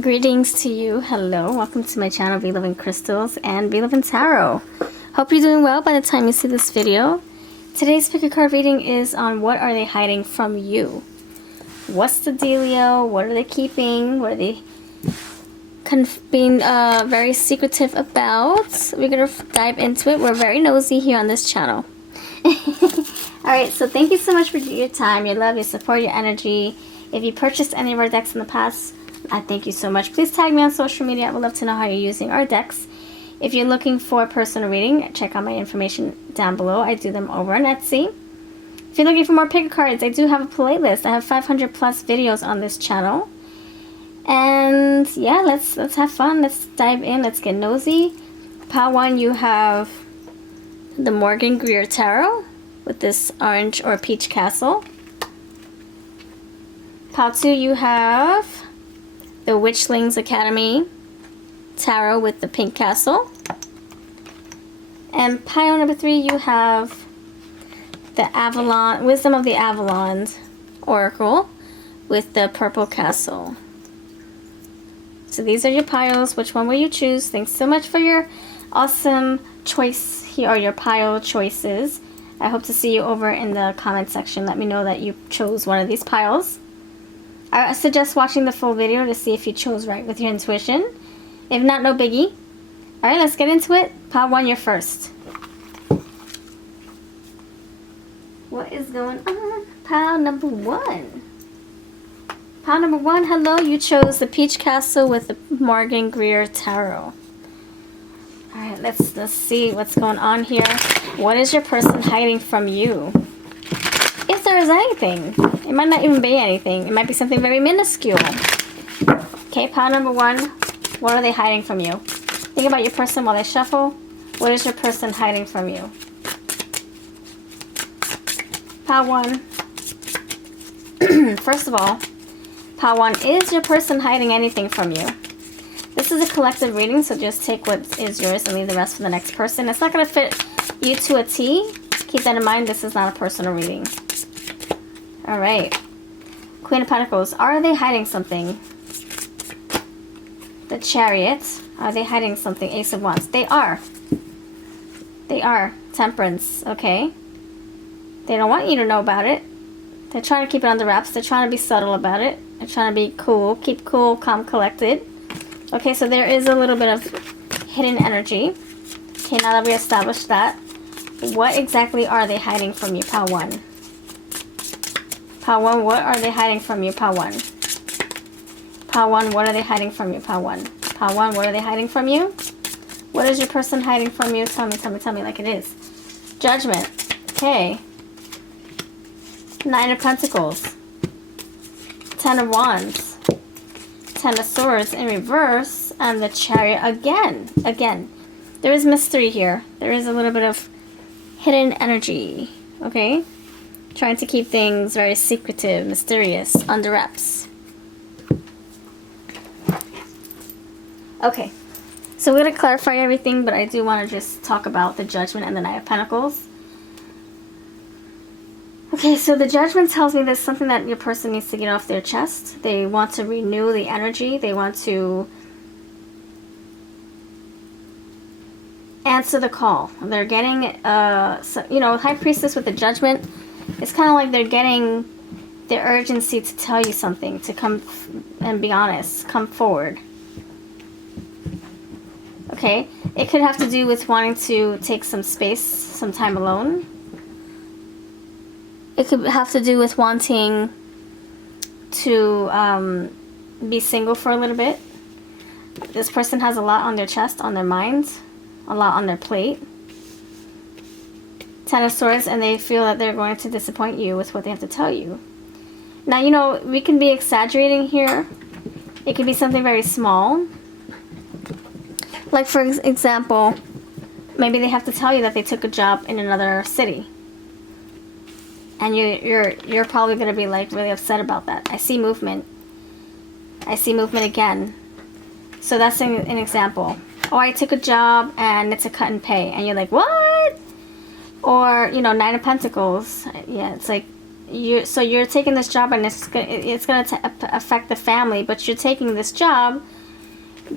Greetings to you. Hello. Welcome to my channel, VLoveCrystals and VLoveTarot. Hope you're doing well by the time you see this video. Today's pick a card reading is on what are they hiding from you. What's the dealio? What are they keeping? What are they being very secretive about? We're going to dive into it. We're very nosy here on this channel. Alright, so thank you so much for your time, your love, your support, your energy. If you purchased any of our decks in the past, I thank you so much. Please tag me on social media. I would love to know how you're using our decks. If you're looking for a personal reading, check out my information down below. I do them over on Etsy. If you're looking for more pick cards, I do have a playlist. I have 500 plus videos on this channel. And yeah, let's have fun. Let's dive in. Let's get nosy. Pile 1, you have the Morgan Greer Tarot with this orange or peach castle. Pile 2, you have the Witchlings Academy Tarot with the pink castle. And pile number 3, you have the Avalon, Wisdom of the Avalon Oracle with the purple castle. So these are your piles. Which one will you choose? Thanks so much for your awesome choice here, or your pile choices. I hope to see you over in the comment section. Let me know that you chose one of these piles. I suggest watching the full video to see if you chose right with your intuition. If not, no biggie. Alright, let's get into it. Pile 1, you're first. What is going on? Pile number 1. Pile number 1, hello. You chose the Peach Castle with the Morgan Greer Tarot. Alright, let's see what's going on here. What is your person hiding from you? If there is anything. It might not even be anything. It might be something very minuscule. Okay, pile number 1. What are they hiding from you? Think about your person while they shuffle. What is your person hiding from you? Pile 1. First of all, pile 1, is your person hiding anything from you? This is a collective reading, so just take what is yours and leave the rest for the next person. It's not going to fit you to a T. Keep that in mind. This is not a personal reading. Alright. Queen of Pentacles. Are they hiding something? The Chariot. Are they hiding something? Ace of Wands. They are. They are. Temperance. Okay. They don't want you to know about it. They're trying to keep it under wraps. They're trying to be subtle about it. They're trying to be cool. Keep cool, calm, collected. Okay, so there is a little bit of hidden energy. Okay, now that we established that, what exactly are they hiding from you, pile 1? Pile 1, what are they hiding from you, pile 1? Pile 1, what are they hiding from you, pile 1? Pile 1, what are they hiding from you? What is your person hiding from you? Tell me, tell me, tell me like it is. Judgment. Okay. 9 of Pentacles. 10 of Wands. 10 of Swords in reverse. And the Chariot again. Again. There is mystery here. There is a little bit of hidden energy. Okay? Trying to keep things very secretive, mysterious, under wraps. Okay. So we're going to clarify everything, but I do want to just talk about the Judgment and the Knight of Pentacles. Okay, so the Judgment tells me there's something that your person needs to get off their chest. They want to renew the energy. They want to answer the call. They're getting, you know, High Priestess with the Judgment. It's kind of like they're getting the urgency to tell you something, to come and be honest, come forward. Okay, it could have to do with wanting to take some space, some time alone. It could have to do with wanting to be single for a little bit. This person has a lot on their chest, on their mind, a lot on their plate. 10 of Swords, and they feel that they're going to disappoint you with what they have to tell you. Now, you know, we can be exaggerating here. It could be something very small. Like, for example, maybe they have to tell you that they took a job in another city. And you're probably going to be, like, really upset about that. I see movement. I see movement again. So that's an example. Oh, I took a job and it's a cut in pay. And you're like, what? Or, you know, 9 of Pentacles. Yeah, it's like, you're taking this job and it's going to affect the family, but you're taking this job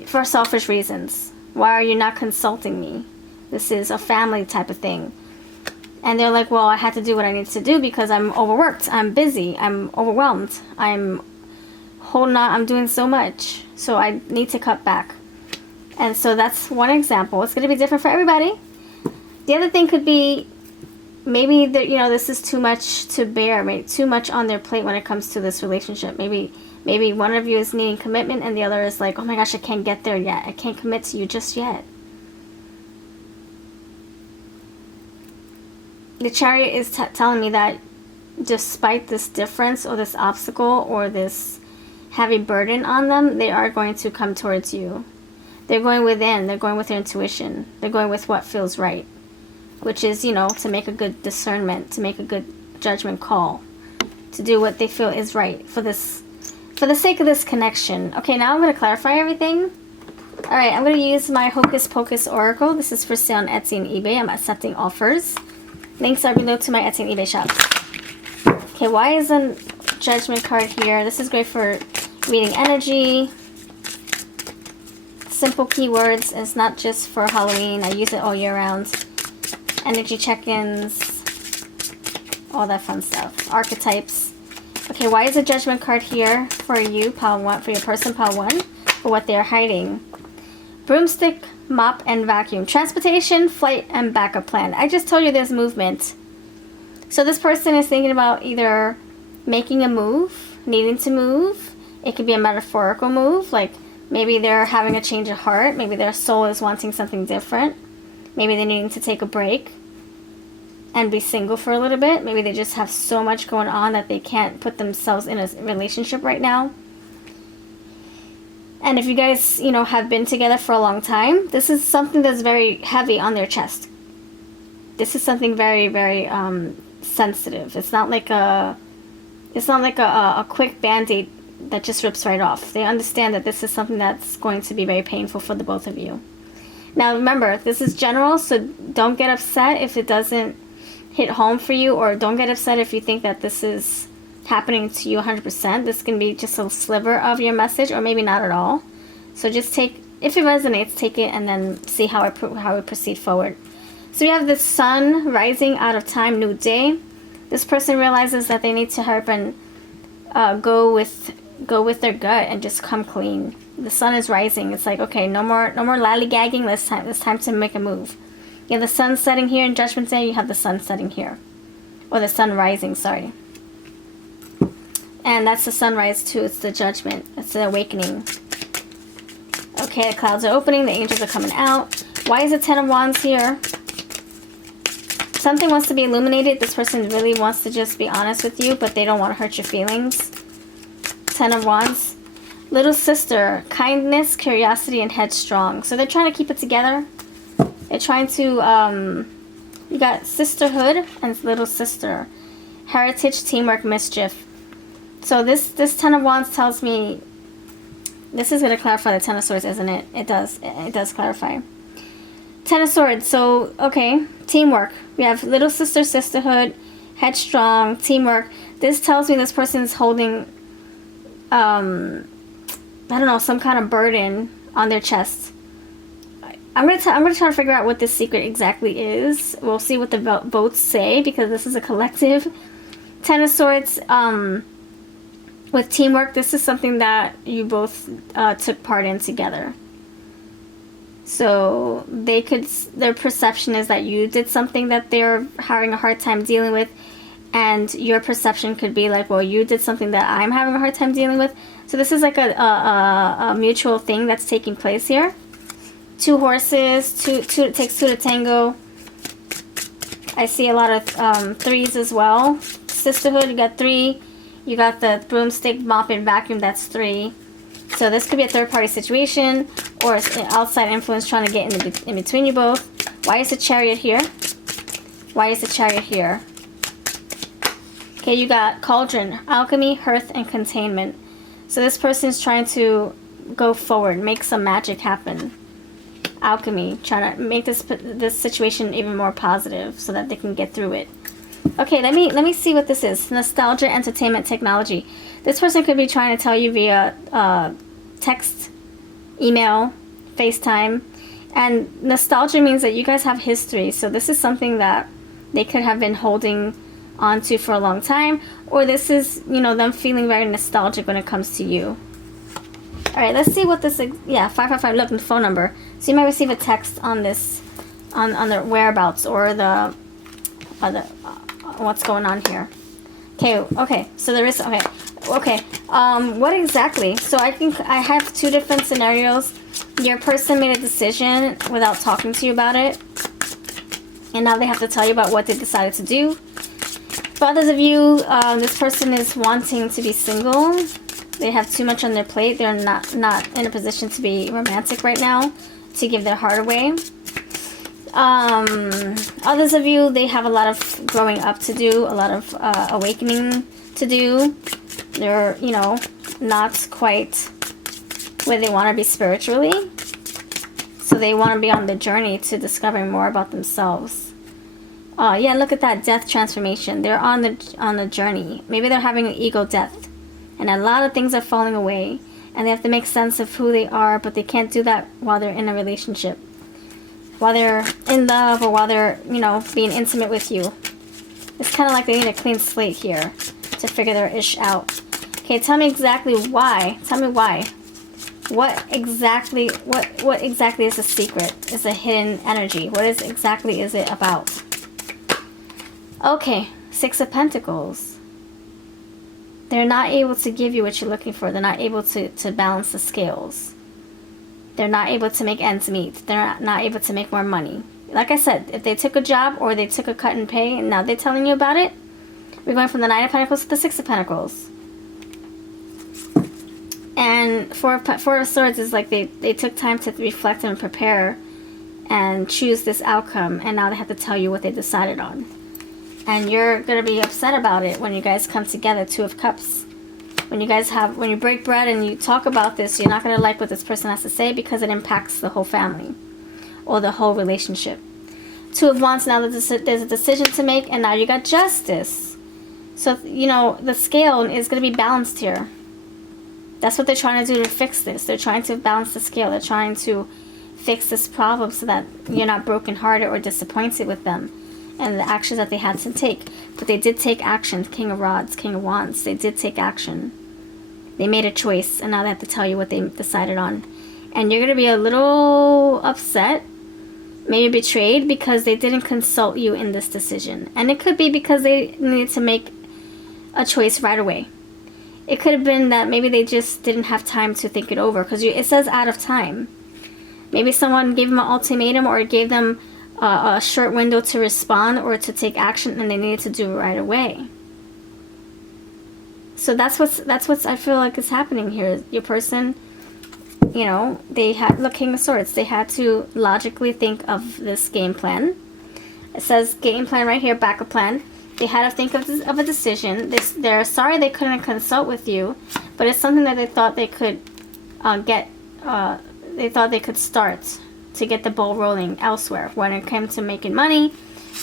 for selfish reasons. Why are you not consulting me? This is a family type of thing. And they're like, well, I had to do what I need to do because I'm overworked, I'm busy, I'm overwhelmed, I'm holding on, I'm doing so much, so I need to cut back. And so that's one example. It's going to be different for everybody. The other thing could be maybe that, you know, this is too much to bear, maybe too much on their plate when it comes to this relationship. Maybe one of you is needing commitment and the other is like, oh my gosh, I can't get there yet. I can't commit to you just yet. The Chariot is telling me that despite this difference or this obstacle or this heavy burden on them, they are going to come towards you. They're going within. They're going with their intuition. They're going with what feels right, which is, you know, to make a good discernment, to make a good judgment call, to do what they feel is right for the sake of this connection. Okay, now I'm going to clarify everything. All right, I'm going to use my Hocus Pocus Oracle. This is for sale on Etsy and eBay. I'm accepting offers. Links are below to my Etsy and eBay shop. Okay, why is a Judgment card here? This is great for reading energy. Simple keywords. It's not just for Halloween. I use it all year round. Energy check-ins. All that fun stuff. Archetypes. Okay, why is a Judgment card here for you, pile 1, for your person, pile 1, for what they're hiding? Broomstick, mop, and vacuum. Transportation, flight, and backup plan. I just told you there's movement. So this person is thinking about either making a move, needing to move. It could be a metaphorical move, like maybe they're having a change of heart. Maybe their soul is wanting something different. Maybe they're needing to take a break and be single for a little bit. Maybe they just have so much going on that they can't put themselves in a relationship right now. And if you guys, you know, have been together for a long time, this is something that's very heavy on their chest. This is something very, very sensitive. It's not like a quick band-aid that just rips right off. They understand that this is something that's going to be very painful for the both of you. Now remember, this is general, so don't get upset if it doesn't hit home for you, or don't get upset if you think that this is happening to you 100%. This can be just a sliver of your message, or maybe not at all. So just take, if it resonates, take it and then see how we proceed forward. So you have the sun rising out of time, new day. This person realizes that they need to hurry up and go with their gut and just come clean. The sun is rising. It's like, okay, no more lollygagging. It's time to make a move. You have the sun setting here in Judgment Day. You have the sun setting here, or the sun rising. Sorry. And that's the sunrise too. It's the judgment. It's the awakening. Okay, the clouds are opening. The angels are coming out. Why is the Ten of Wands here? Something wants to be illuminated. This person really wants to just be honest with you, but they don't want to hurt your feelings. Ten of Wands. Little sister. Kindness, curiosity, and headstrong. So they're trying to keep it together. They're trying to, you got sisterhood and little sister. Heritage, teamwork, mischief. So this Ten of Wands tells me, this is going to clarify the Ten of Swords, isn't it? It does clarify. Ten of Swords, so, okay, teamwork. We have little sister, sisterhood, headstrong, teamwork. This tells me this person is holding, I don't know, some kind of burden on their chest. I'm gonna try to figure out what this secret exactly is. We'll see what the votes say, because this is a collective. Ten of Swords, with teamwork, this is something that you both took part in together. So their perception is that you did something that they're having a hard time dealing with, and your perception could be like, well, you did something that I'm having a hard time dealing with. So this is like a mutual thing that's taking place here. Two horses, it takes two to tango. I see a lot of threes as well. Sisterhood, you got 3. You got the broomstick, mop, and vacuum, that's 3. So this could be a third-party situation, or an outside influence trying to get in between you both. Why is the Chariot here? Why is the Chariot here? Okay, you got cauldron, alchemy, hearth, and containment. So this person is trying to go forward, make some magic happen. Alchemy, trying to make this situation even more positive so that they can get through it. Okay, let me see what this is. Nostalgia, entertainment, technology. This person could be trying to tell you via text, email, FaceTime. And nostalgia means that you guys have history. So this is something that they could have been holding on to for a long time. Or this is, you know, them feeling very nostalgic when it comes to you. Alright, let's see what this is. Yeah, 555, look, the phone number. So you might receive a text on this, on the whereabouts or the what's going on here. Okay, so there is, okay, what exactly? So I think I have two different scenarios. Your person made a decision without talking to you about it, and now they have to tell you about what they decided to do. For others of you, this person is wanting to be single. They have too much on their plate. They're not in a position to be romantic right now, to give their heart away. Others of you, they have a lot of growing up to do, a lot of awakening to do. They're, you know, not quite where they want to be spiritually. So they want to be on the journey to discovering more about themselves. Yeah, look at that death transformation. They're on the journey. Maybe they're having an ego death. And a lot of things are falling away. And they have to make sense of who they are, but they can't do that while they're in a relationship. While they're in love or while they're, you know, being intimate with you. It's kind of like they need a clean slate here to figure their ish out. Okay, tell me exactly why. Tell me why. What exactly is the secret? Is a hidden energy? What exactly is it about? Okay, 6 of Pentacles. They're not able to give you what you're looking for. They're not able to balance the scales. They're not able to make ends meet. They're not able to make more money. Like I said, if they took a job or they took a cut in pay and now they're telling you about it, we're going from the 9 of Pentacles to the 6 of Pentacles. And Four of Swords is like they took time to reflect and prepare and choose this outcome. And now they have to tell you what they decided on. And you're going to be upset about it when you guys come together, 2 of Cups. When you break bread and you talk about this, you're not going to like what this person has to say because it impacts the whole family or the whole relationship. 2 of Wands, now there's a decision to make, and now you got Justice. So, you know, the scale is going to be balanced here. That's what they're trying to do to fix this. They're trying to balance the scale. They're trying to fix this problem so that you're not brokenhearted or disappointed with them and the actions that they had to take. But they did take action. King of Rods, King of Wands. They did take action. They made a choice, and now they have to tell you what they decided on. And you're going to be a little upset, maybe betrayed, because they didn't consult you in this decision. And it could be because they needed to make a choice right away. It could have been that maybe they just didn't have time to think it over, because it says out of time. Maybe someone gave them an ultimatum or gave them a short window to respond or to take action, and they needed to do it right away. So that's what's I feel like is happening here. Your person, you know, they had, look, King of Swords, they had to logically think of this game plan. It says game plan right here, backup plan. They had to think of a decision. They're sorry they couldn't consult with you, but it's something that they thought they could they thought they could start to get the ball rolling elsewhere. When it came to making money,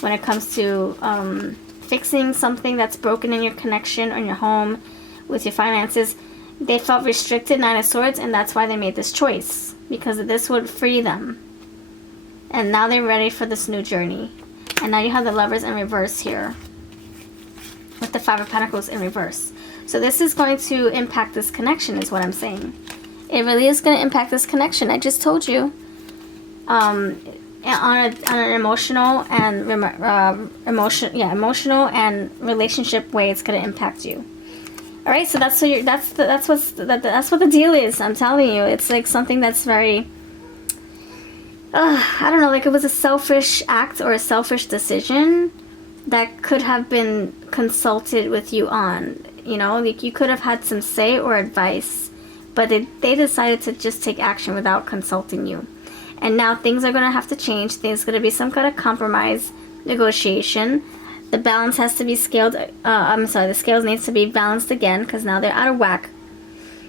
when it comes to fixing something that's broken in your connection or in your home with your finances, they felt restricted, 9 of Swords, and that's why they made this choice, because this would free them. And now they're ready for this new journey. And now you have the Lovers in reverse here, with the 5 of Pentacles in reverse. So this is going to impact this connection, is what I'm saying. It really is going to impact this connection. I just told you. On an emotional and emotional and relationship way, it's going to impact you. All right, so that's what the deal is. I'm telling you, it's like something that's very, I don't know, like it was a selfish act or a selfish decision that could have been consulted with you on. You know, like you could have had some say or advice, but they decided to just take action without consulting you. And now things are going to have to change. There's going to be some kind of compromise, negotiation. The balance has to be scaled. The scales needs to be balanced again because now they're out of whack.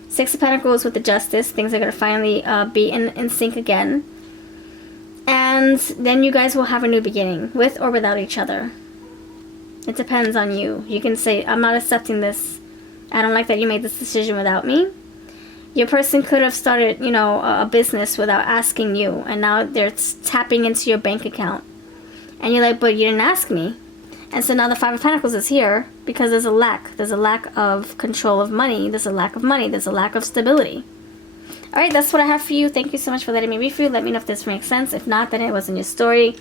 6 of Pentacles with the Justice. Things are going to finally be in sync again. And then you guys will have a new beginning with or without each other. It depends on you. You can say, I'm not accepting this. I don't like that you made this decision without me. Your person could have started, you know, a business without asking you, and now they're tapping into your bank account. And you're like, but you didn't ask me. And so now the Five of Pentacles is here because there's a lack. There's a lack of control of money. There's a lack of money. There's a lack of stability. All right, that's what I have for you. Thank you so much for letting me read for you. Let me know if this makes sense. If not, then it wasn't your story.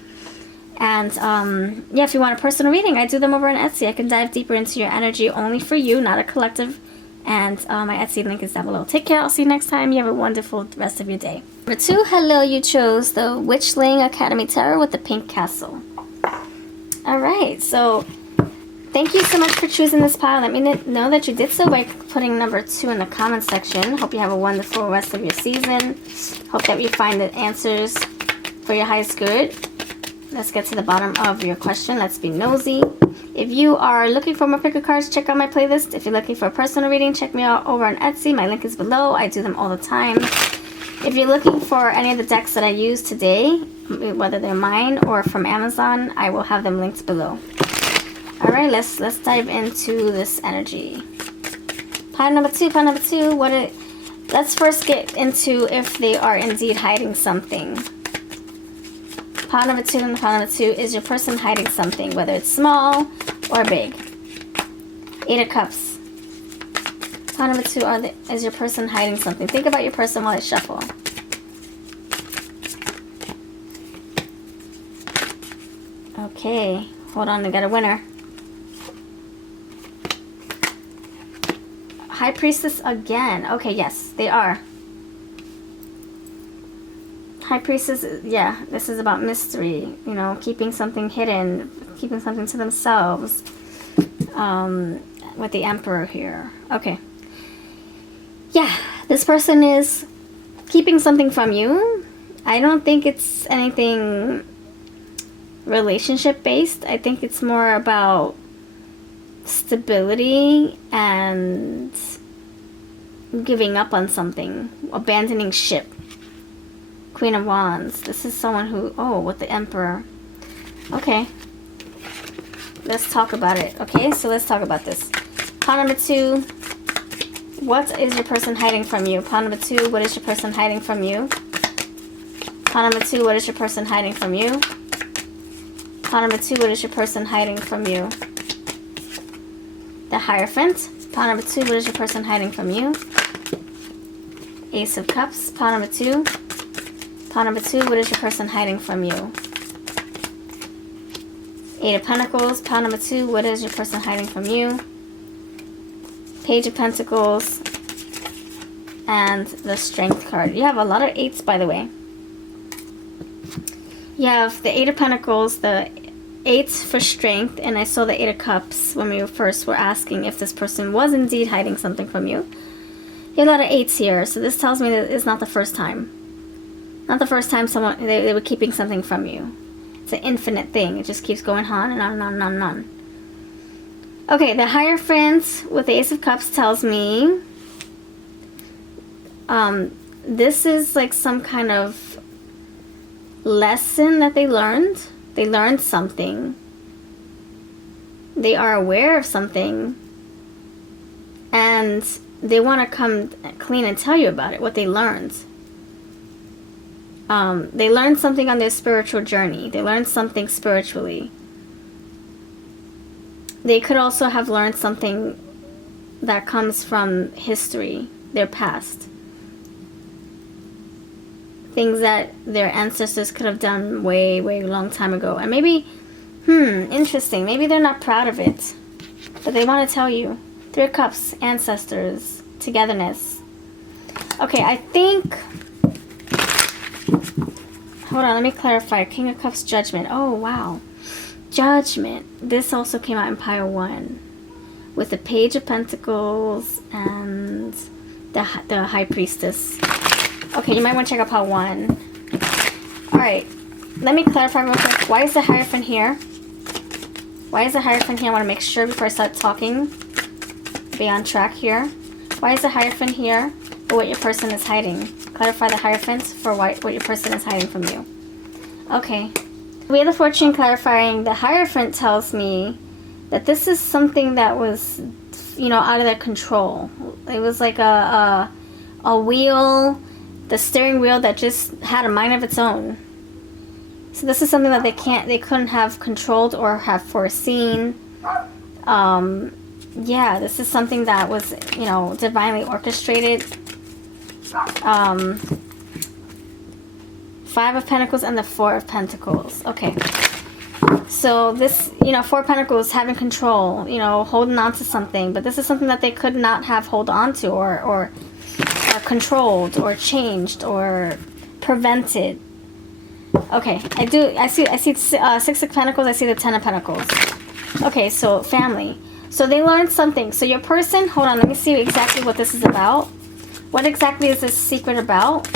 And yeah, if you want a personal reading, I do them over on Etsy. I can dive deeper into your energy only for you, not a collective. And my Etsy link is down below. Take care. I'll see you next time. You have a wonderful rest of your day. Number 2, hello. You chose the Witchling Academy Tarot with the pink castle. All right, so thank you so much for choosing this pile. Let me know that you did so by putting number 2 in the comment section. Hope you have a wonderful rest of your season. Hope that you find the answers for your highest good. Let's get to the bottom of your question. Let's be nosy. If you are looking for more pick of cards, check out my playlist. If you're looking for a personal reading, check me out over on Etsy. My link is below. I do them all the time. If you're looking for any of the decks that I use today, whether they're mine or from Amazon, I will have them linked below. All right, let's dive into this energy. Pile number 2, let's first get into if they are indeed hiding something. Pile number 2 and pile number 2, is your person hiding something, whether it's small or big? 8 of Cups. Pile number 2, is your person hiding something? Think about your person while I shuffle. Okay, hold on, I got a winner. High Priestess again. Okay, yes, they are. High Priestess, yeah, this is about mystery, you know, keeping something hidden, keeping something to themselves, with the Emperor here. Okay. Yeah, this person is keeping something from you. I don't think it's anything relationship based. I think it's more about stability and giving up on something, abandoning ship. Queen of Wands. This is someone who, oh, with the Emperor. Okay. Let's talk about it. Okay, so let's talk about this. Pile number 2. What is your person hiding from you? Pile number 2. What is your person hiding from you? Pile number 2. What is your person hiding from you? Pile number 2. What is your person hiding from you? The Hierophant. Pile number 2. What is your person hiding from you? Ace of Cups. Pile number 2. Pile number 2, what is your person hiding from you? 8 of Pentacles. Pile number 2, what is your person hiding from you? Page of Pentacles. And the Strength card. You have a lot of 8s, by the way. You have the 8 of Pentacles, the 8 for Strength, and I saw the 8 of Cups when we first were asking if this person was indeed hiding something from you. You have a lot of 8s here, so this tells me that it's not the first time. Not the first time they were keeping something from you. It's an infinite thing. It just keeps going on and on and on and on and on. Okay, the Hierophant with the Ace of Cups tells me this is like some kind of lesson that they learned. They learned something. They are aware of something. And they want to come clean and tell you about it, what they learned. They learned something on their spiritual journey. They learned something spiritually. They could also have learned something that comes from history, their past. Things that their ancestors could have done way, way long time ago. And maybe, interesting. Maybe they're not proud of it, but they want to tell you. 3 of Cups, ancestors, togetherness. Okay, I think... Hold on, let me clarify. King of Cups, Judgment. Oh, wow. Judgment. This also came out in pile 1. With the Page of Pentacles and the High Priestess. Okay, you might want to check out pile 1. Alright. Let me clarify real quick. Why is the Hierophant here? Why is the Hierophant here? I want to make sure before I start talking. Be on track here. Why is the Hierophant here? For what your person is hiding. Clarify the Hierophant for what your person is hiding from you. Okay. Wheel of Fortune clarifying. The Hierophant tells me that this is something that was, you know, out of their control. It was like a wheel, the steering wheel that just had a mind of its own. So this is something that they couldn't have controlled or have foreseen. Yeah, this is something that was, you know, divinely orchestrated. 5 of Pentacles and the 4 of Pentacles. Okay. So this, you know, 4 of Pentacles, having control, you know, holding on to something. But this is something that they could not have hold on to or controlled or changed or prevented. Okay, I see 6 of Pentacles, I see the 10 of Pentacles. Okay, so family. So they learned something. So your person, hold on, let me see exactly what this is about. What exactly is this secret about?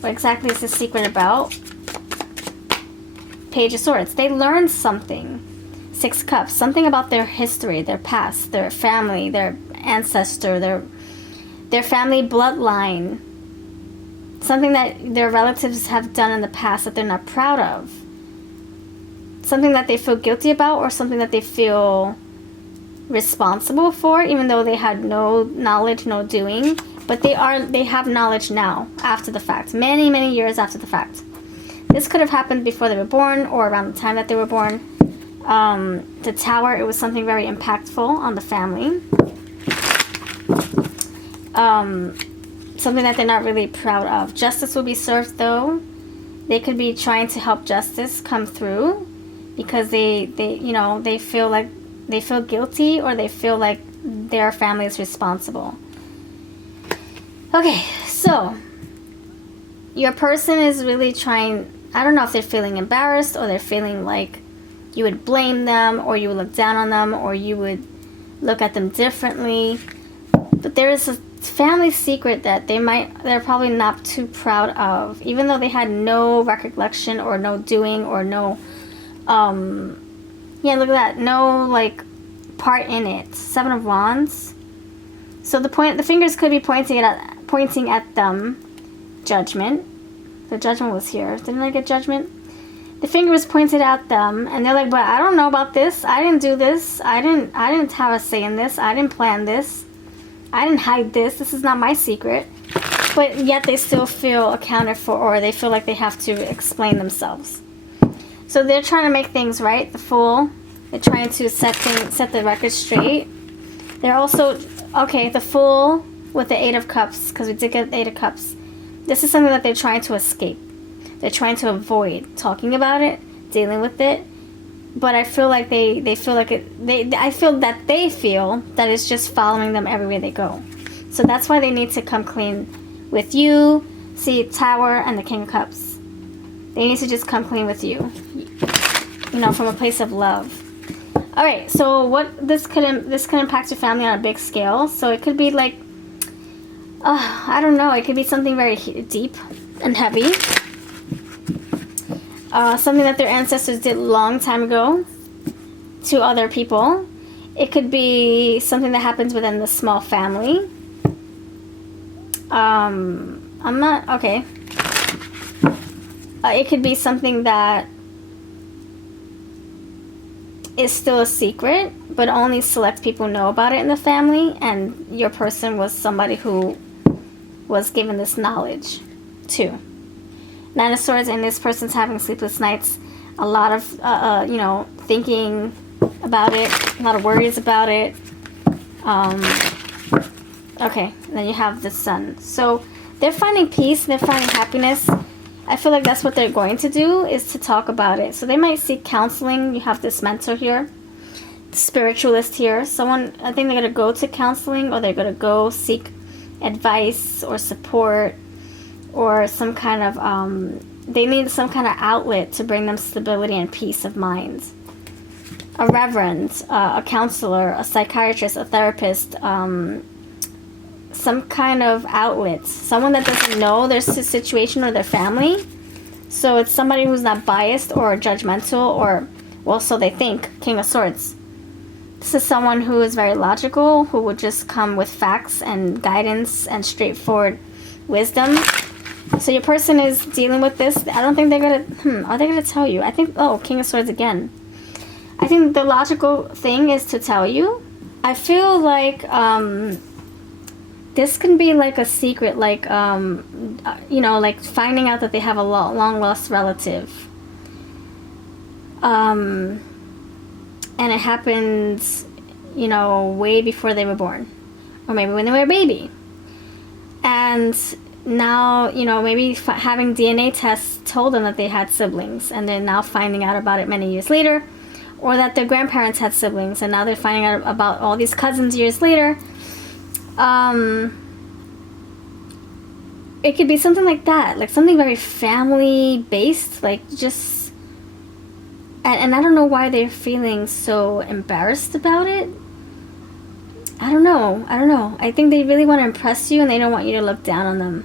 What exactly is this secret about? Page of Swords. They learned something. 6 of Cups. Something about their history, their past, their family, their ancestor, their family bloodline. Something that their relatives have done in the past that they're not proud of. Something that they feel guilty about, or something that they feel responsible for, even though they had no knowledge, no doing. But they have knowledge now, after the fact. Many, many years after the fact. This could have happened before they were born, or around the time that they were born. The Tower, it was something very impactful on the family. Something that they're not really proud of. Justice will be served, though. They could be trying to help justice come through, because they you know, they feel guilty, or they feel like their family is responsible. Okay, so your person is really trying, I don't know if they're feeling embarrassed, or they're feeling like you would blame them, or you would look down on them, or you would look at them differently. But there is a family secret that they're probably not too proud of, even though they had no recollection or no doing or no, yeah, look at that, no like part in it. 7 of Wands. So the fingers could be pointing at them. Judgment. The Judgment was here. Didn't I get Judgment? The finger was pointed at them, and they're like, but I don't know about this. I didn't do this. I didn't have a say in this. I didn't plan this. I didn't hide this. This is not my secret. But yet they still feel accounted for, or they feel like they have to explain themselves. So they're trying to make things right. The Fool. They're trying to set the record straight. They're also, okay, the Fool with the 8 of Cups, because we did get the 8 of Cups. This is something that they're trying to escape. They're trying to avoid talking about it, dealing with it. But I feel like they feel like it. I feel that they feel that it's just following them everywhere they go. So that's why they need to come clean with you. See, Tower and the King of Cups. They need to just come clean with you. You know, from a place of love. All right. So what this could impact your family on a big scale. So it could be like, I don't know. It could be something very deep and heavy. Something that their ancestors did a long time ago to other people. It could be something that happens within the small family. I'm not, okay. It could be something that is still a secret, but only select people know about it in the family, and your person was somebody who was given this knowledge too. 9 of Swords, and this person's having sleepless nights, a lot of you know, thinking about it, a lot of worries about it. Okay, and then you have the Sun. So they're finding peace, they're finding happiness. I feel like that's what they're going to do, is to talk about it. So they might seek counseling. You have this mentor here, the spiritualist here. Someone, I think they're going to go to counseling, or they're going to go seek advice or support, or some kind of, they need some kind of outlet to bring them stability and peace of mind. A reverend, a counselor, a psychiatrist, a therapist, some kind of outlet. Someone that doesn't know their situation or their family. So it's somebody who's not biased or judgmental, or, well, so they think. King of Swords. This is someone who is very logical, who would just come with facts and guidance and straightforward wisdom. So your person is dealing with this. I don't think they're going to, are they going to tell you? I think, oh, King of Swords again. I think the logical thing is to tell you. I feel like this can be like a secret, like you know, like finding out that they have a long lost relative. And it happens, you know, way before they were born, or maybe when they were a baby. And now, you know, maybe having DNA tests told them that they had siblings, and they're now finding out about it many years later. Or that their grandparents had siblings, and now they're finding out about all these cousins years later. It could be something like that, like something very family based, like just. And I don't know why they're feeling so embarrassed about it. I don't know. I think they really want to impress you, and they don't want you to look down on them.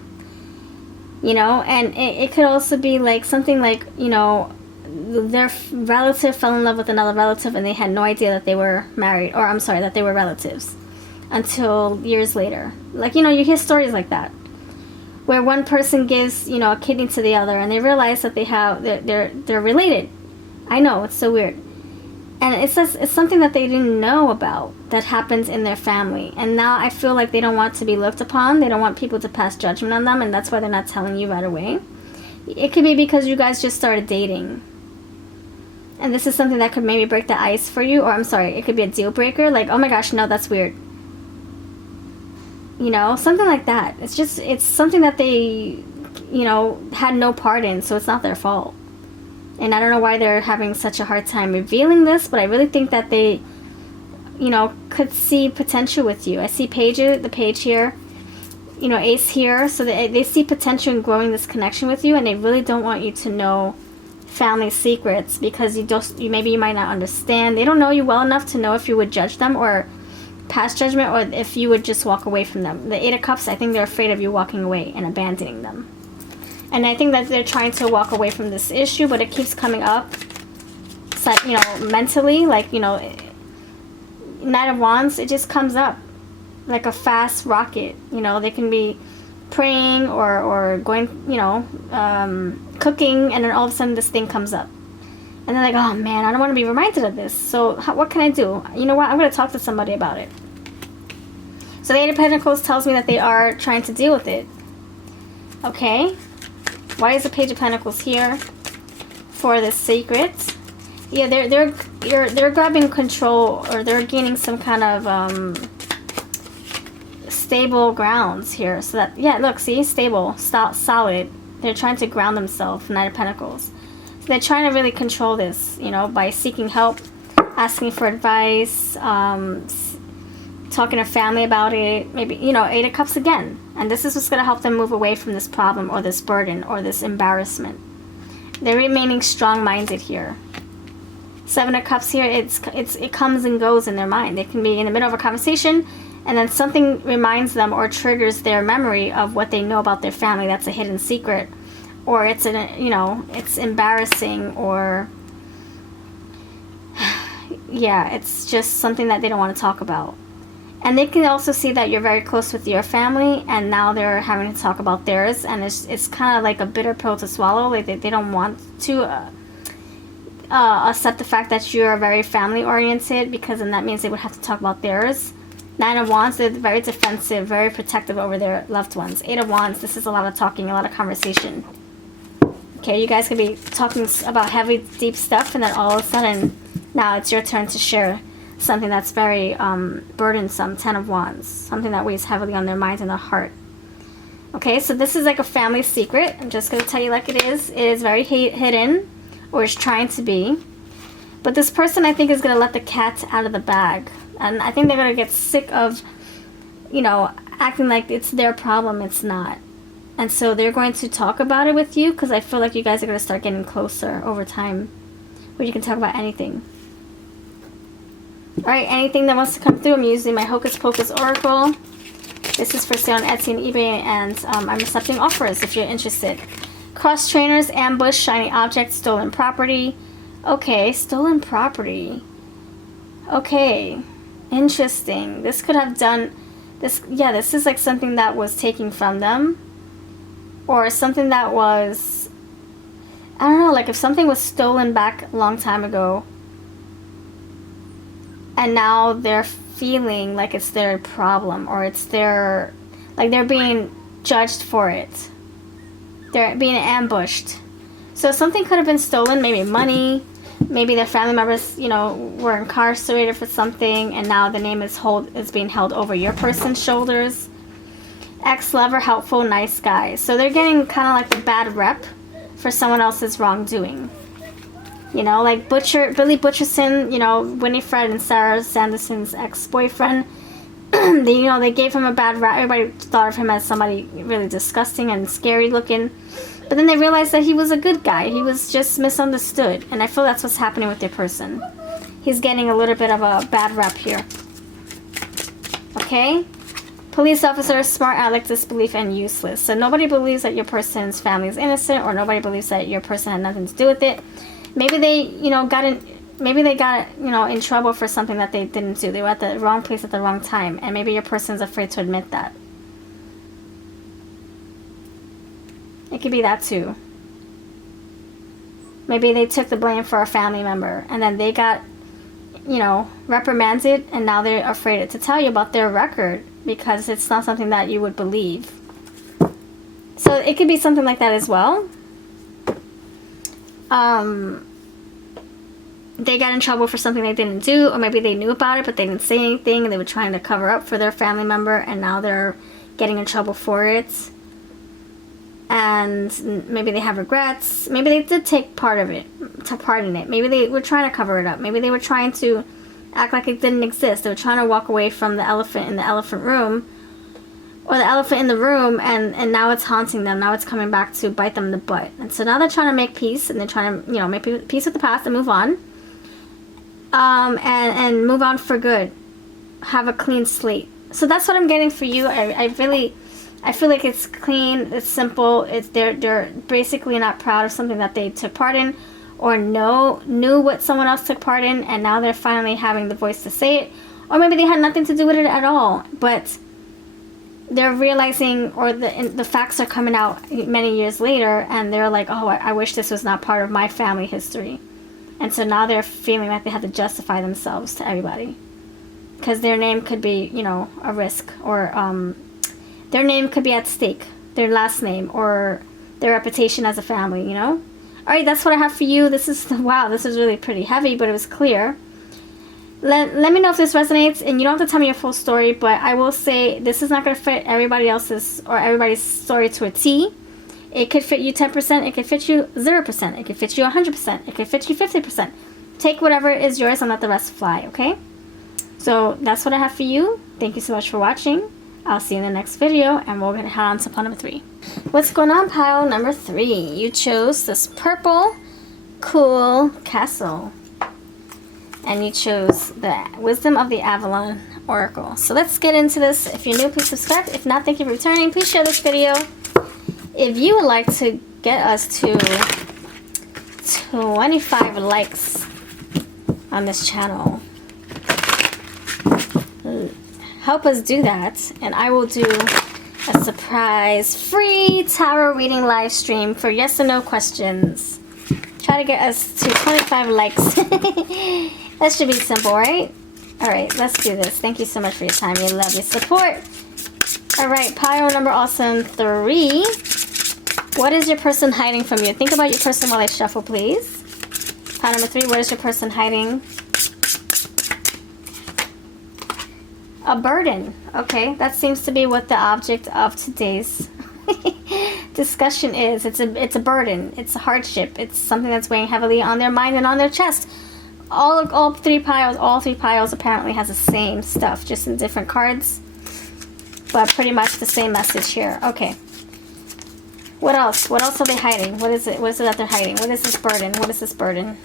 You know, and it could also be like something like, you know, their relative fell in love with another relative, and they had no idea that they were married, or I'm sorry, that they were relatives until years later. Like, you know, you hear stories like that where one person gives, you know, a kidney to the other, and they realize that they're related. I know, it's so weird. And it's something that they didn't know about that happens in their family. And now I feel like they don't want to be looked upon. They don't want people to pass judgment on them, and that's why they're not telling you right away. It could be because you guys just started dating. And this is something that could maybe break the ice for you. Or I'm sorry, it could be a deal breaker. Like, oh my gosh, no, that's weird. You know, something like that. It's something that they, you know, had no part in, so it's not their fault. And I don't know why they're having such a hard time revealing this, but I really think that they, you know, could see potential with you. I see the page here, you know, ace here. So they see potential in growing this connection with you, and they really don't want you to know family secrets, because maybe you might not understand. They don't know you well enough to know if you would judge them or pass judgment, or if you would just walk away from them. The Eight of Cups, I think they're afraid of you walking away and abandoning them. And I think that they're trying to walk away from this issue, but it keeps coming up, so, you know, mentally, like, you know, Knight of Wands, it just comes up like a fast rocket. You know, they can be praying or going, you know, cooking, and then all of a sudden this thing comes up. And they're like, oh man, I don't want to be reminded of this. So what can I do? You know what? I'm going to talk to somebody about it. So the Eight of Pentacles tells me that they are trying to deal with it. Okay. Why is the Page of Pentacles here for this secret? Yeah, they're grabbing control, or they're gaining some kind of stable grounds here. So that, yeah, look, see, stable, solid. They're trying to ground themselves. Knight of Pentacles. So they're trying to really control this, you know, by seeking help, asking for advice, talking to family about it. Maybe, you know, Eight of Cups again. And this is what's going to help them move away from this problem or this burden or this embarrassment. They're remaining strong-minded here. Seven of Cups here, it comes and goes in their mind. They can be in the middle of a conversation, and then something reminds them or triggers their memory of what they know about their family that's a hidden secret. Or it's, you know, it's embarrassing, or yeah, it's just something that they don't want to talk about. And they can also see that you're very close with your family, and now they're having to talk about theirs, and it's kind of like a bitter pill to swallow. Like they don't want to accept the fact that you're very family oriented, because then that means they would have to talk about theirs. Nine of Wands, they're very defensive, very protective over their loved ones. Eight of Wands, this is a lot of talking, a lot of conversation. Okay, you guys could be talking about heavy, deep stuff, and then all of a sudden, now it's your turn to share something that's very burdensome. Ten of Wands, something that weighs heavily on their mind and their heart. Okay, so this is like a family secret. I'm just going to tell you like it is. It is very hidden, or is trying to be. But this person, I think, is going to let the cat out of the bag. And I think they're going to get sick of, you know, acting like it's their problem. It's not. And so they're going to talk about it with you, because I feel like you guys are going to start getting closer over time, where you can talk about anything. Alright, anything that wants to come through, I'm using my Hocus Pocus Oracle. This is for sale on Etsy and eBay, and I'm accepting offers if you're interested. Cross trainers, ambush, shiny object, stolen property. Okay, stolen property. Okay, interesting. This could have done this. Yeah, this is like something that was taken from them, or something that was, I don't know, like if something was stolen back a long time ago, and now they're feeling like it's their problem, or it's their, like they're being judged for it. They're being ambushed. So something could have been stolen, maybe money, maybe their family members, you know, were incarcerated for something, and now the name is being held over your person's shoulders. Ex-lover, helpful, nice guy. So they're getting kind of like the bad rep for someone else's wrongdoing. You know, like Billy Butcherson, you know, Winifred and Sarah Sanderson's ex-boyfriend. You know, they gave him a bad rap. Everybody thought of him as somebody really disgusting and scary looking. But then they realized that he was a good guy. He was just misunderstood. And I feel that's what's happening with your person. He's getting a little bit of a bad rap here. Okay? Police officer, smart aleck, disbelief, and useless. So nobody believes that your person's family is innocent, or nobody believes that your person had nothing to do with it. Maybe they, you know, got in trouble for something that they didn't do. They were at the wrong place at the wrong time, and maybe your person's afraid to admit that. It could be that too. Maybe they took the blame for a family member, and then they got, you know, reprimanded, and now they're afraid to tell you about their record because it's not something that you would believe. So it could be something like that as well. They got in trouble for something they didn't do, or maybe they knew about it but they didn't say anything, and they were trying to cover up for their family member, and now they're getting in trouble for it. And maybe they have regrets. Maybe they did take part in it. Maybe they were trying to cover it up. Maybe they were trying to act like it didn't exist. They were trying to walk away from the elephant in the elephant room, or the elephant in the room, and now it's haunting them. Now it's coming back to bite them in the butt. And so now they're trying to make peace, and they're trying to, you know, make peace with the past and move on. And move on for good. Have a clean slate. So that's what I'm getting for you. I feel like it's clean, it's simple, they're basically not proud of something that they took part in, or knew what someone else took part in, and now they're finally having the voice to say it. Or maybe they had nothing to do with it at all, but they're realizing, or the facts are coming out many years later, and they're like, oh, I wish this was not part of my family history. And so now they're feeling like they have to justify themselves to everybody, because their name could be, you know, a risk, or their name could be at stake, their last name, or their reputation as a family, you know? Alright, that's what I have for you. This is, wow, this is really pretty heavy, but it was clear. Let me know if this resonates, and you don't have to tell me your full story, but I will say this is not going to fit everybody else's, or everybody's story to a T. It could fit you 10%, it could fit you 0%, it could fit you 100%, it could fit you 50%. Take whatever is yours and let the rest fly, okay? So that's what I have for you. Thank you so much for watching. I'll see you in the next video, and we're going to head on to pile number 3. What's going on, pile number 3? You chose this purple cool castle, and you chose the Wisdom of the Avalon Oracle. So let's get into this. If you're new, please subscribe. If not, thank you for returning. Please share this video. If you would like to get us to 25 likes on this channel, help us do that, and I will do a surprise free tarot reading live stream for yes or no questions. Try to get us to 25 likes. That should be simple, right? Alright, let's do this. Thank you so much for your time, your love, your support. Alright, pile number awesome 3. What is your person hiding from you? Think about your person while I shuffle, please. Pile number 3, what is your person hiding? A burden. Okay, that seems to be what the object of today's discussion is. It's a burden. It's a hardship. It's something that's weighing heavily on their mind and on their chest. All three piles apparently has the same stuff, just in different cards, but pretty much the same message here. Okay. What else? What else are they hiding? What is it? What is it that they're hiding? What is this burden? What is this burden?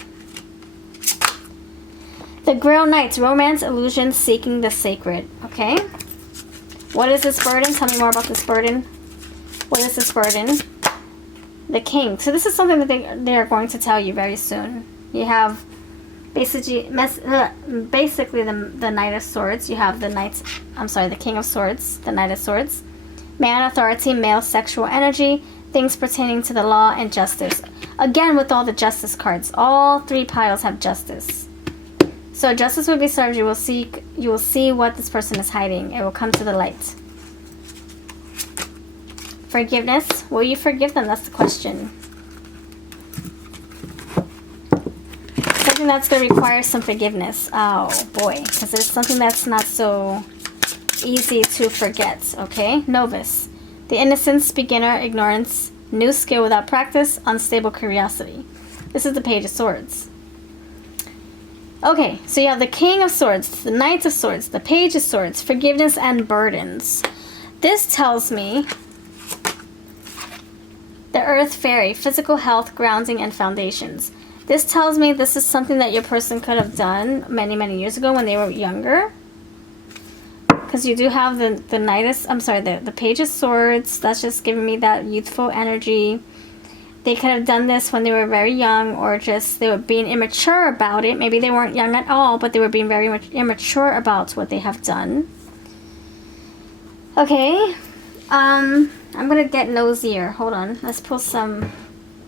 The Grail Knights, romance, illusion, seeking the sacred. Okay. What is this burden? Tell me more about this burden. What is this burden? The King. So this is something that they're going to tell you very soon. You have basically the Knight of Swords. You have the King of Swords, the Knight of Swords. Man, authority, male, sexual energy, things pertaining to the law and justice. Again, with all the justice cards, all 3 piles have justice. So justice will be served. You will see what this person is hiding. It will come to the light. Forgiveness. Will you forgive them? That's the question. Something that's going to require some forgiveness. Oh, boy. Because it's something that's not so easy to forget. Okay? Novice. The innocence, beginner, ignorance, new skill without practice, unstable curiosity. This is the Page of Swords. Okay, so you have the King of Swords, the Knight of Swords, the Page of Swords, forgiveness and burdens. This tells me the Earth Fairy, physical health, grounding, and foundations. This tells me this is something that your person could have done many, many years ago when they were younger. Because you do have the Knight, I'm sorry, the Page of Swords. That's just giving me that youthful energy. They could have done this when they were very young, or just they were being immature about it. Maybe they weren't young at all, but they were being very immature about what they have done. Okay. I'm going to get nosier. Hold on. Let's pull some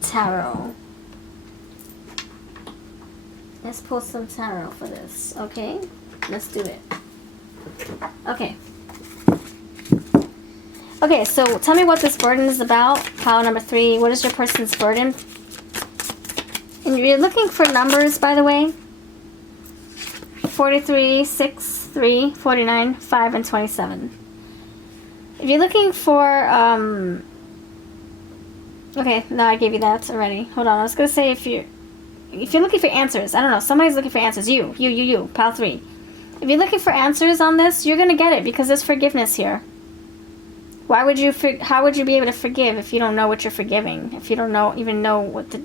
tarot. Let's pull some tarot for this. Okay? Let's do it. Okay. Okay, so tell me what this burden is about. Pile number 3. What is your person's burden? And you're looking for numbers, by the way. 43, 6, 3, 49, 5, and 27. If you're looking for, okay, no, I gave you that already. Hold on, I was going to say if you're looking for answers, I don't know, somebody's looking for answers. You, pile 3. If you're looking for answers on this, you're going to get it because there's forgiveness here. Why would you, how would you be able to forgive if you don't know what you're forgiving? If you don't even know what the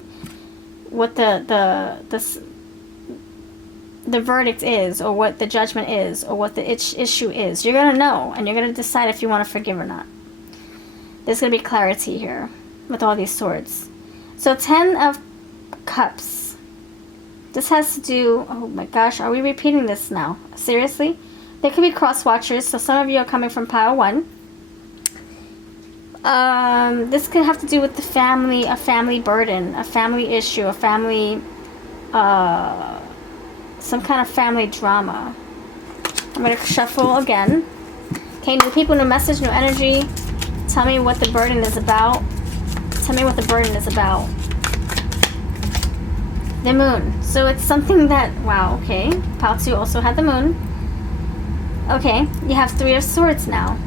verdict is, or what the judgment is, or what the issue is. You're going to know, and you're going to decide if you want to forgive or not. There's going to be clarity here with all these swords. So 10 of Cups. This has to do, oh my gosh, are we repeating this now? Seriously? There could be cross watchers, so some of you are coming from pile 1. This could have to do with the family, a family burden, a family issue, a family, some kind of family drama. I'm going to shuffle again. Okay, new people, new message, new energy. Tell me what the burden is about. Tell me what the burden is about. The moon. So it's something that, wow, okay. Pile 2 also had the moon. Okay, you have 3 of Swords now.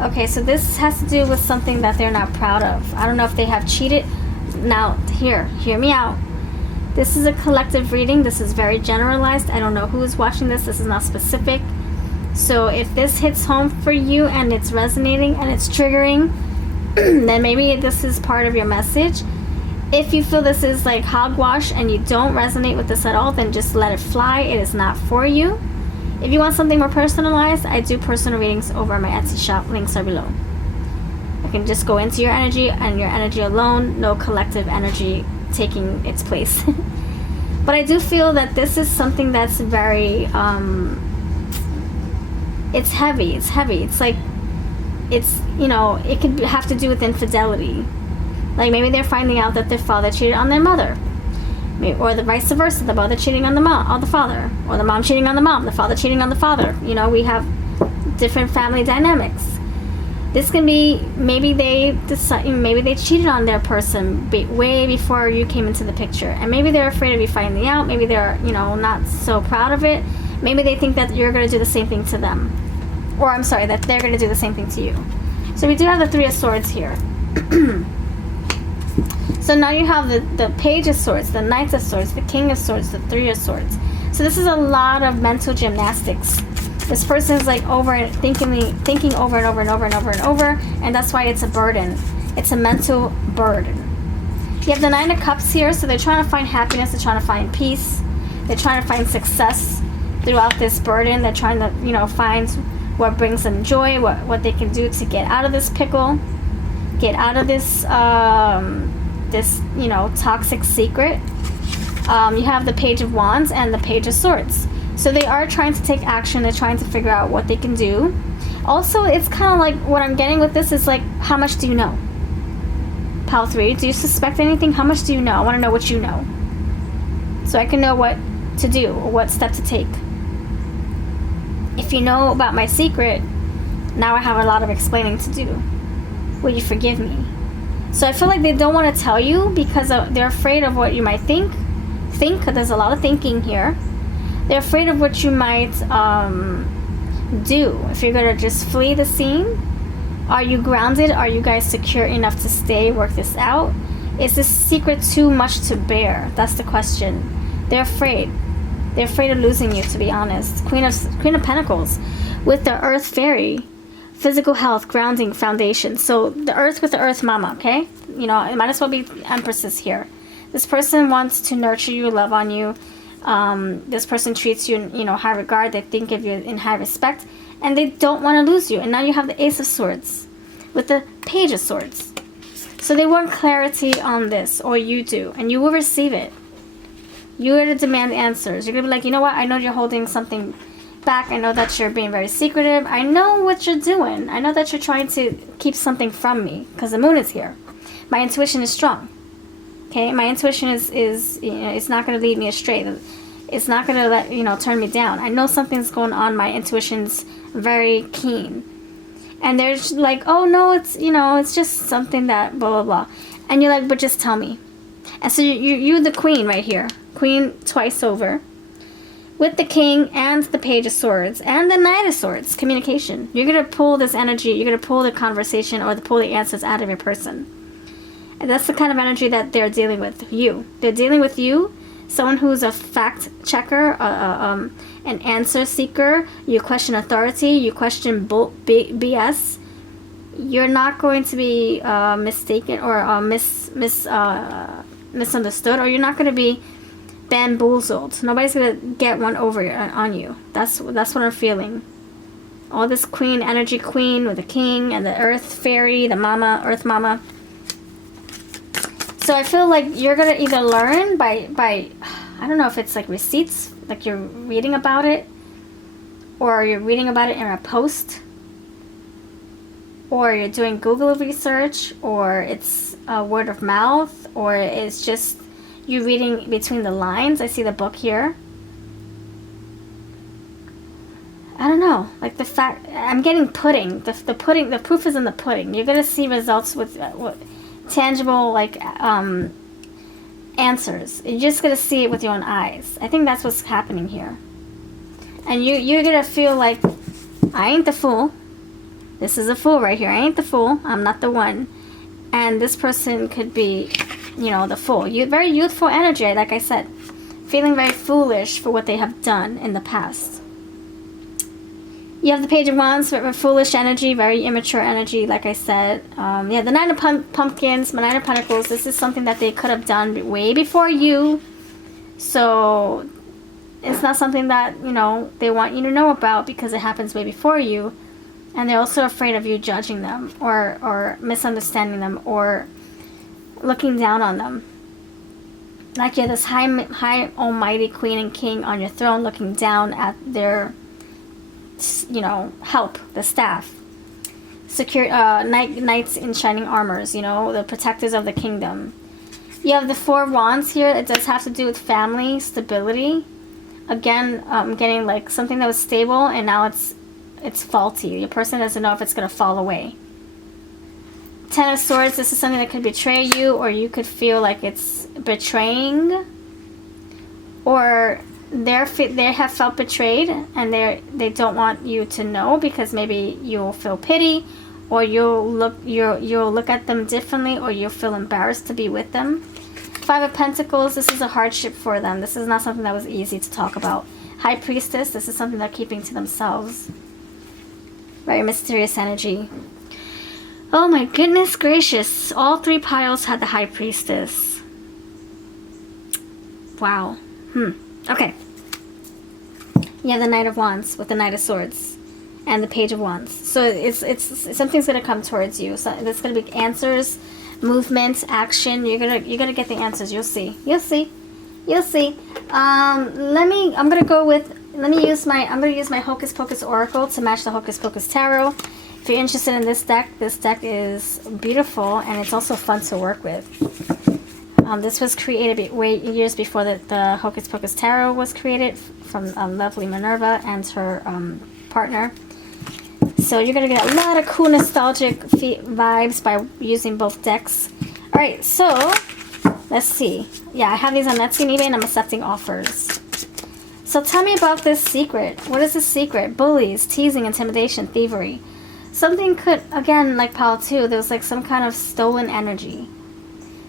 Okay, so this has to do with something that they're not proud of. I don't know if they have cheated. Now, hear me out. This is a collective reading. This is very generalized. I don't know who is watching this. This is not specific. So if this hits home for you and it's resonating and it's triggering, then maybe this is part of your message. If you feel this is like hogwash and you don't resonate with this at all, then just let it fly. It is not for you. If you want something more personalized, I do personal readings over on my Etsy shop. Links are below. I can just go into your energy and your energy alone. No collective energy taking its place. But I do feel that this is something that's very, it's heavy. It's heavy. It's like, it's, you know, it could have to do with infidelity. Like maybe they're finding out that their father cheated on their mother. Or the vice versa, the mother cheating on the mom, or the father, or the mom cheating on the mom, the father cheating on the father. You know, we have different family dynamics. This can be, maybe they decide, maybe they cheated on their person way before you came into the picture, and maybe they're afraid of you finding out. Maybe they're, you know, not so proud of it. Maybe they think that you're going to do the same thing to them, or I'm sorry, that they're going to do the same thing to you. So we do have the 3 of Swords here. So now you have the Page of Swords, the Knight of Swords, the King of Swords, the 3 of Swords. So this is a lot of mental gymnastics. This person is like thinking over and over and over and over and over, and that's why it's a burden. It's a mental burden. You have the 9 of Cups here, so they're trying to find happiness, they're trying to find peace, they're trying to find success throughout this burden. They're trying to, you know, find what brings them joy, what they can do to get out of this pickle, get out of this this, you know, toxic secret. You have the Page of Wands and the Page of Swords. So they are trying to take action. They're trying to figure out what they can do. Also, it's kind of like, what I'm getting with this is like, how much do you know? Pile 3, do you suspect anything? How much do you know? I want to know what you know, so I can know what to do, or what step to take. If you know about my secret, now I have a lot of explaining to do. Will you forgive me? So I feel like they don't want to tell you because they're afraid of what you might think. There's a lot of thinking here. They're afraid of what you might do. If you're going to just flee the scene, are you grounded? Are you guys secure enough to stay, work this out? Is this secret too much to bear? That's the question. They're afraid. They're afraid of losing you, to be honest. Queen of Pentacles with the Earth Fairy. Physical health, grounding, foundation. So the Earth with the Earth Mama, okay? You know, it might as well be Empresses here. This person wants to nurture you, love on you. This person treats you in, you know, high regard. They think of you in high respect. And they don't want to lose you. And now you have the Ace of Swords with the Page of Swords. So they want clarity on this, or you do. And you will receive it. You're going to demand answers. You're going to be like, you know what? I know you're holding something back. I know that you're being very secretive. I know what you're doing. I know that you're trying to keep something from me because the moon is here. My intuition is strong. Okay, my intuition is you know, it's not going to lead me astray. It's not going to let, you know, turn me down. I know something's going on. My intuition's very keen. And they're just like, oh no, it's, you know, it's just something that blah blah blah. And you're like, but just tell me. And so you're the queen right here. Queen twice over. With the King and the Page of Swords and the Knight of Swords, communication. You're going to pull this energy, you're going to pull the conversation or pull the answers out of your person. And that's the kind of energy that they're dealing with you. They're dealing with you, someone who's a fact checker, an answer seeker. You question authority, you question BS. You're not going to be mistaken or misunderstood, or you're not going to be bamboozled. Nobody's gonna get one over on you. That's what I'm feeling. All this queen energy, queen with the king and the earth fairy, the mama, earth mama. So I feel like you're gonna either learn by I don't know if it's like receipts, like you're reading about it, or you're reading about it in a post, or you're doing Google research, or it's word of mouth, or it's just you reading between the lines. I see the book here. I don't know. Like the fact, I'm getting pudding. The pudding, the proof is in the pudding. You're gonna see results with tangible, like answers. You're just gonna see it with your own eyes. I think that's what's happening here. And you're gonna feel like, I ain't the fool. This is a fool right here. I ain't the fool. I'm not the one. And this person could be, you know, the fool. Very youthful energy, like I said. Feeling very foolish for what they have done in the past. You have the Page of Wands, very foolish energy, very immature energy, like I said. Yeah, the Nine of Pumpkins, Nine of Pentacles. This is something that they could have done way before you. So it's not something that, you know, they want you to know about because it happens way before you. And they're also afraid of you judging them or misunderstanding them or looking down on them. Like you're this high almighty queen and king on your throne looking down at their, you know, help, the staff. Knights in shining armors, you know, the protectors of the kingdom. You have the Four of Wands here. It does have to do with family, stability. Again, getting like something that was stable and now it's faulty. Your person doesn't know if it's going to fall away. Ten of Swords, this is something that could betray you, or you could feel like it's betraying, or they have felt betrayed and they don't want you to know because maybe you'll feel pity, or you'll look at them differently, or you'll feel embarrassed to be with them. Five of Pentacles, this is a hardship for them. This is not something that was easy to talk about. High Priestess, this is something they're keeping to themselves. Very mysterious energy. Oh my goodness gracious. All three piles had the High Priestess. Wow. Okay. You have the Knight of Wands with the Knight of Swords and the Page of Wands. So it's something's gonna come towards you. So there's gonna be answers, movement, action. You're gonna get the answers. You'll see. You'll see. You'll see. I'm gonna use my Hocus Pocus Oracle to match the Hocus Pocus Tarot. If you're interested in this deck is beautiful and it's also fun to work with. This was created way years before the Hocus Pocus Tarot was created from lovely Minerva and her partner. So you're going to get a lot of cool nostalgic vibes by using both decks. Alright, so let's see. Yeah, I have these on Etsy and eBay and I'm accepting offers. So tell me about this secret. What is the secret? Bullies, teasing, intimidation, thievery. Something could, again, like pile 2, there was like some kind of stolen energy.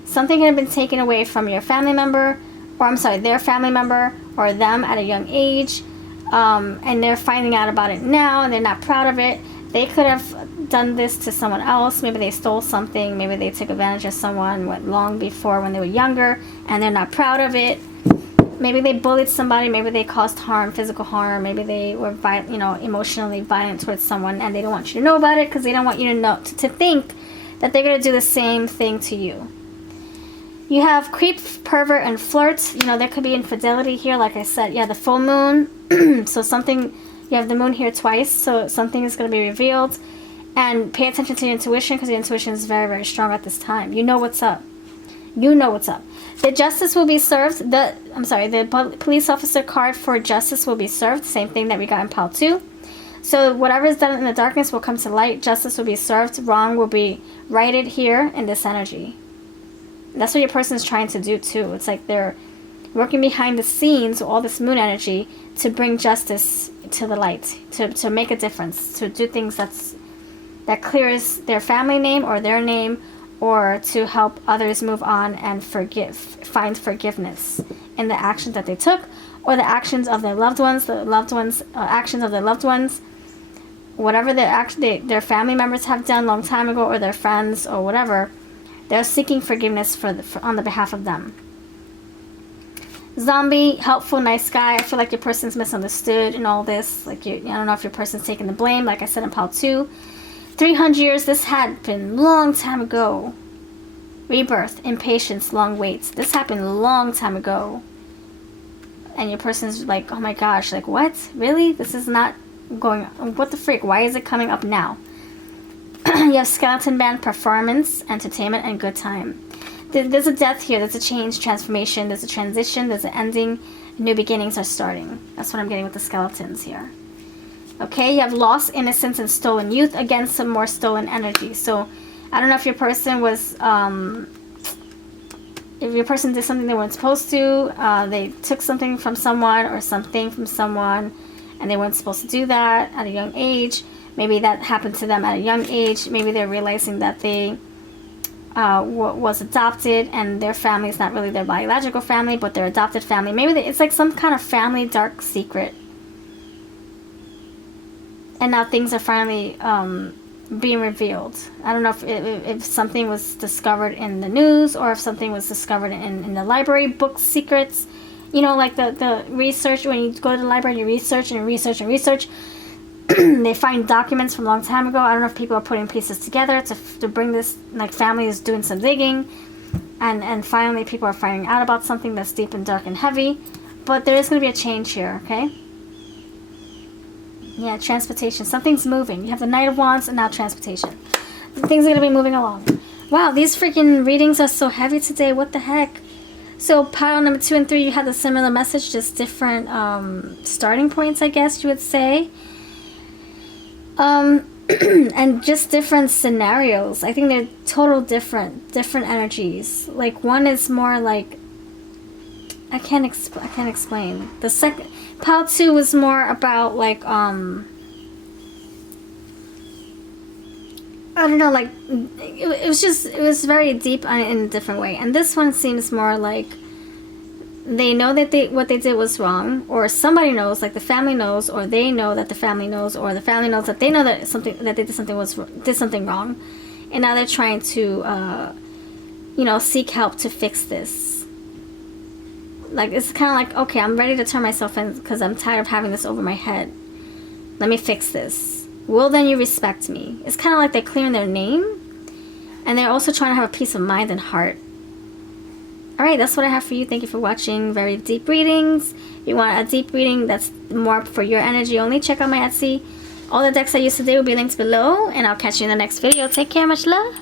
Something had been taken away from your family member, or I'm sorry, their family member, or them at a young age. And they're finding out about it now and they're not proud of it. They could have done this to someone else. Maybe they stole something. Maybe they took advantage of someone long before when they were younger and they're not proud of it. Maybe they bullied somebody. Maybe they caused harm, physical harm. Maybe they were emotionally violent towards someone and they don't want you to know about it because they don't want you to know to think that they're going to do the same thing to you. You have creep, pervert, and flirt. There could be infidelity here. Like I said, yeah, the full moon. So something, you have the moon here twice. So something is going to be revealed. And pay attention to your intuition because your intuition is very, very strong at this time. You know what's up. You know what's up. The justice will be served. The police officer card for justice will be served. Same thing that we got in pile 2. So whatever is done in the darkness will come to light. Justice will be served. Wrong will be righted here in this energy. That's what your person is trying to do too. It's like they're working behind the scenes, all this moon energy, to bring justice to the light, to make a difference, to do things that clears their family name or their name, or to help others move on and find forgiveness in the actions that they took, or the actions of their loved ones, actions of their loved ones, whatever their family members have done long time ago, or their friends, or whatever. They're seeking forgiveness on the behalf of them. Zombie, helpful, nice guy. I feel like your person's misunderstood in all this. Like I don't know if your person's taking the blame. Like I said in pile 2. 300 years, this had been long time ago. Rebirth, impatience, long waits. This happened a long time ago. And your person's like, oh my gosh, like what? Really? This is not going, what the freak? Why is it coming up now? You have skeleton band, performance, entertainment, and good time. There's a death here. There's a change, transformation. There's a transition. There's an ending. New beginnings are starting. That's what I'm getting with the skeletons here. Okay, you have lost innocence and stolen youth. Again, some more stolen energy. So, I don't know if your person was, if your person did something they weren't supposed to. They took something from someone or something from someone, and they weren't supposed to do that at a young age. Maybe that happened to them at a young age. Maybe they're realizing that they was adopted and their family is not really their biological family, but their adopted family. Maybe it's like some kind of family dark secret. And now things are finally being revealed. I don't know if something was discovered in the news or if something was discovered in the library book secrets. Like the research, when you go to the library and you research and research and research. They find documents from a long time ago. I don't know if people are putting pieces together to bring this, like family is doing some digging. And finally people are finding out about something that's deep and dark and heavy. But there is going to be a change here, okay? Yeah, transportation. Something's moving. You have the Knight of Wands and now transportation. Things are going to be moving along. Wow, these freaking readings are so heavy today. What the heck? So pile number 2 and 3, you have the similar message, just different starting points, I guess you would say. And just different scenarios. I think they're total different energies. Like one is more like, I can't explain. The second pile 2 was more about like I don't know, like it was very deep in a different way. And this one seems more like they know that what they did was wrong, or somebody knows, like the family knows, or they know that the family knows, or the family knows that they know that they did something wrong, and now they're trying to seek help to fix this. Like it's kind of like, okay, I'm ready to turn myself in because I'm tired of having this over my head. Let me fix this. Well, then you respect me. It's kind of like they're clearing their name, and they're also trying to have a peace of mind and heart. Alright, that's what I have for you. Thank you for watching very deep readings. If you want a deep reading that's more for your energy only, check out my Etsy. All the decks I used today will be linked below, and I'll catch you in the next video. Take care, much love.